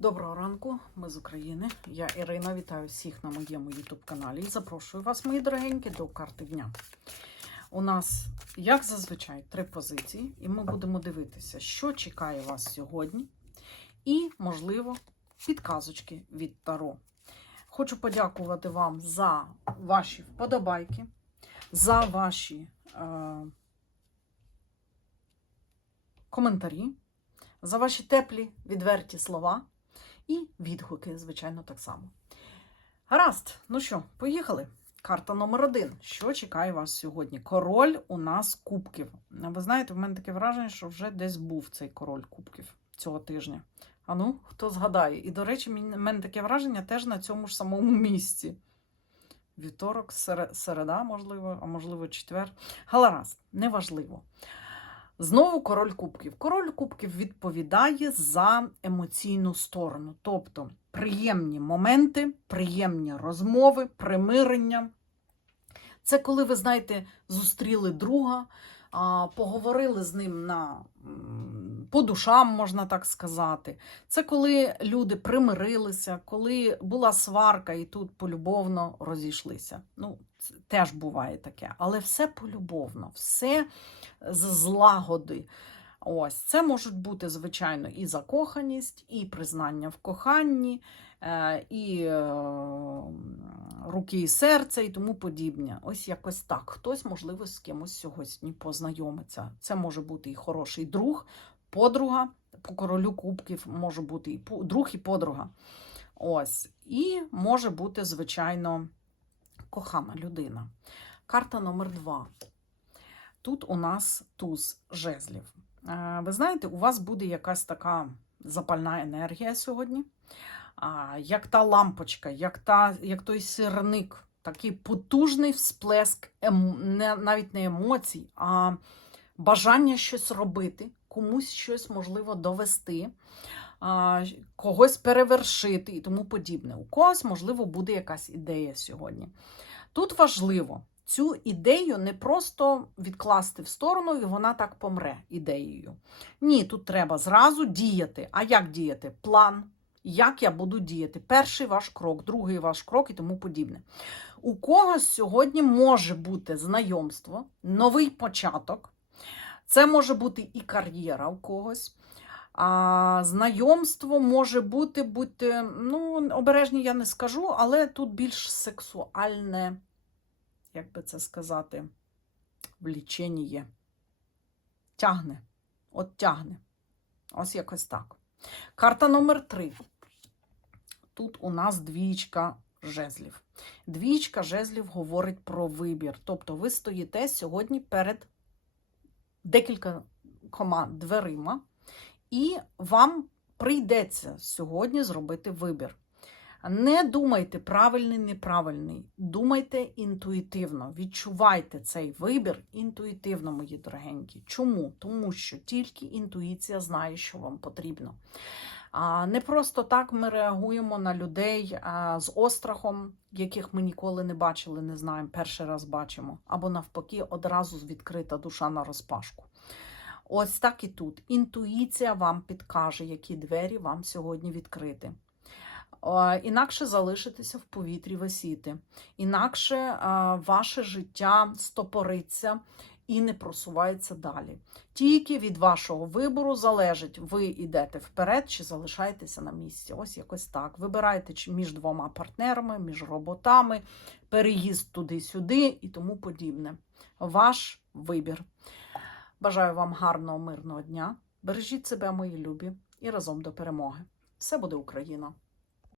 Доброго ранку, ми з України. Я Ірина. Вітаю всіх на моєму YouTube каналі і запрошую вас, мої дорогенькі, до карти дня. У нас, як зазвичай, три позиції, і ми будемо дивитися, що чекає вас сьогодні, і, можливо, підказочки від Таро. Хочу подякувати вам за ваші вподобайки, за ваші е, коментарі, за ваші теплі, відверті слова. І відгуки, звичайно, так само. Гаразд, ну що, поїхали. Карта номер один. Що чекає вас сьогодні? Король у нас кубків. Ви знаєте, в мене таке враження, що вже десь був цей король кубків цього тижня. А ну, хто згадає? І, до речі, в мене таке враження теж на цьому ж самому місці. Вівторок, середа, можливо, а можливо, четвер. Гаразд, неважливо. Знову король кубків. Король кубків відповідає за емоційну сторону, тобто приємні моменти, приємні розмови, примирення. Це коли, ви знаєте, зустріли друга, поговорили з ним на по душам, можна так сказати. Це коли люди примирилися, коли була сварка і тут полюбовно розійшлися. Ну, теж буває таке, але все полюбовно, все з злагоди. Ось це можуть бути, звичайно, і закоханість, і признання в коханні, е, і е, руки і серце, і тому подібне. Ось якось так. Хтось, можливо, з кимось сьогодні познайомиться. Це може бути і хороший друг, подруга. По королю кубків може бути і друг, і подруга. Ось. І може бути, звичайно, кохана людина. Карта номер два. Тут у нас туз жезлів. Е, ви знаєте, у вас буде якась така запальна енергія сьогодні, як та лампочка, як та, як той сирник, такий потужний всплеск, ем, навіть не емоцій, а бажання щось робити, комусь щось можливо довести, когось перевершити і тому подібне. У когось, можливо, буде якась ідея сьогодні. Тут важливо цю ідею не просто відкласти в сторону, і вона так помре ідеєю. Ні, тут треба зразу діяти. А як діяти? План. Як я буду діяти? Перший ваш крок, другий ваш крок і тому подібне. У когось сьогодні може бути знайомство, новий початок. Це може бути і кар'єра у когось. А, Знайомство може бути, бути, ну, обережні я не скажу, але тут більш сексуальне як би це сказати, влічення Тягне. От тягне. Ось якось так. Карта номер три. Тут у нас двічка жезлів. Двічка жезлів говорить про вибір. Тобто ви стоїте сьогодні перед декілька команд дверима, і вам прийдеться сьогодні зробити вибір. Не думайте правильний, неправильний. Думайте інтуїтивно. Відчувайте цей вибір інтуїтивно, мої дорогенькі. Чому? Тому що тільки інтуїція знає, що вам потрібно. Не просто так ми реагуємо на людей з острахом, яких ми ніколи не бачили, не знаємо, перший раз бачимо, або навпаки, одразу відкрита душа на розпашку. Ось так і тут. Інтуїція вам підкаже, які двері вам сьогодні відкрити інакше залишитися в повітрі висіти, інакше ваше життя стопориться і не просувається далі. Тільки від вашого вибору залежить, ви йдете вперед чи залишаєтеся на місці. Ось якось так. Вибирайте між двома партнерами, між роботами, переїзд туди-сюди і тому подібне. Ваш вибір. Бажаю вам гарного, мирного дня. Бережіть себе, мої любі, і разом до перемоги. Все буде Україна!